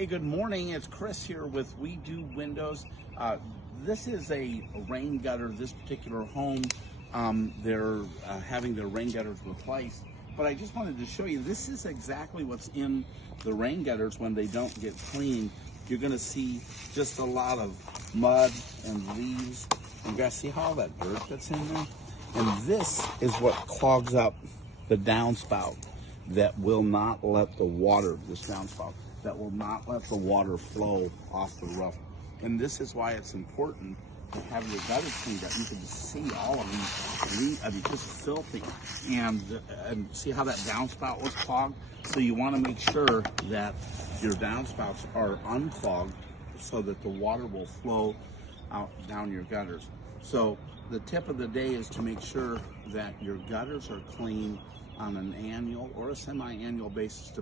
Hey, good morning. It's Chris here with We Do Windows. This is a rain gutter. This particular home, they're having their rain gutters replaced. But I just wanted to show you, this is exactly what's in the rain gutters when they don't get cleaned. You're going to see just a lot of mud and leaves. You guys see all that dirt that's in there? And this is what clogs up the downspout that will not let the water, this downspout, that will not let the water flow off the roof. And this is why it's important to have your gutters cleaned up. You can see all of them, just filthy. And see how that downspout was clogged? So you want to make sure that your downspouts are unclogged so that the water will flow out down your gutters. So the tip of the day is to make sure that your gutters are clean on an annual or a semi-annual basis.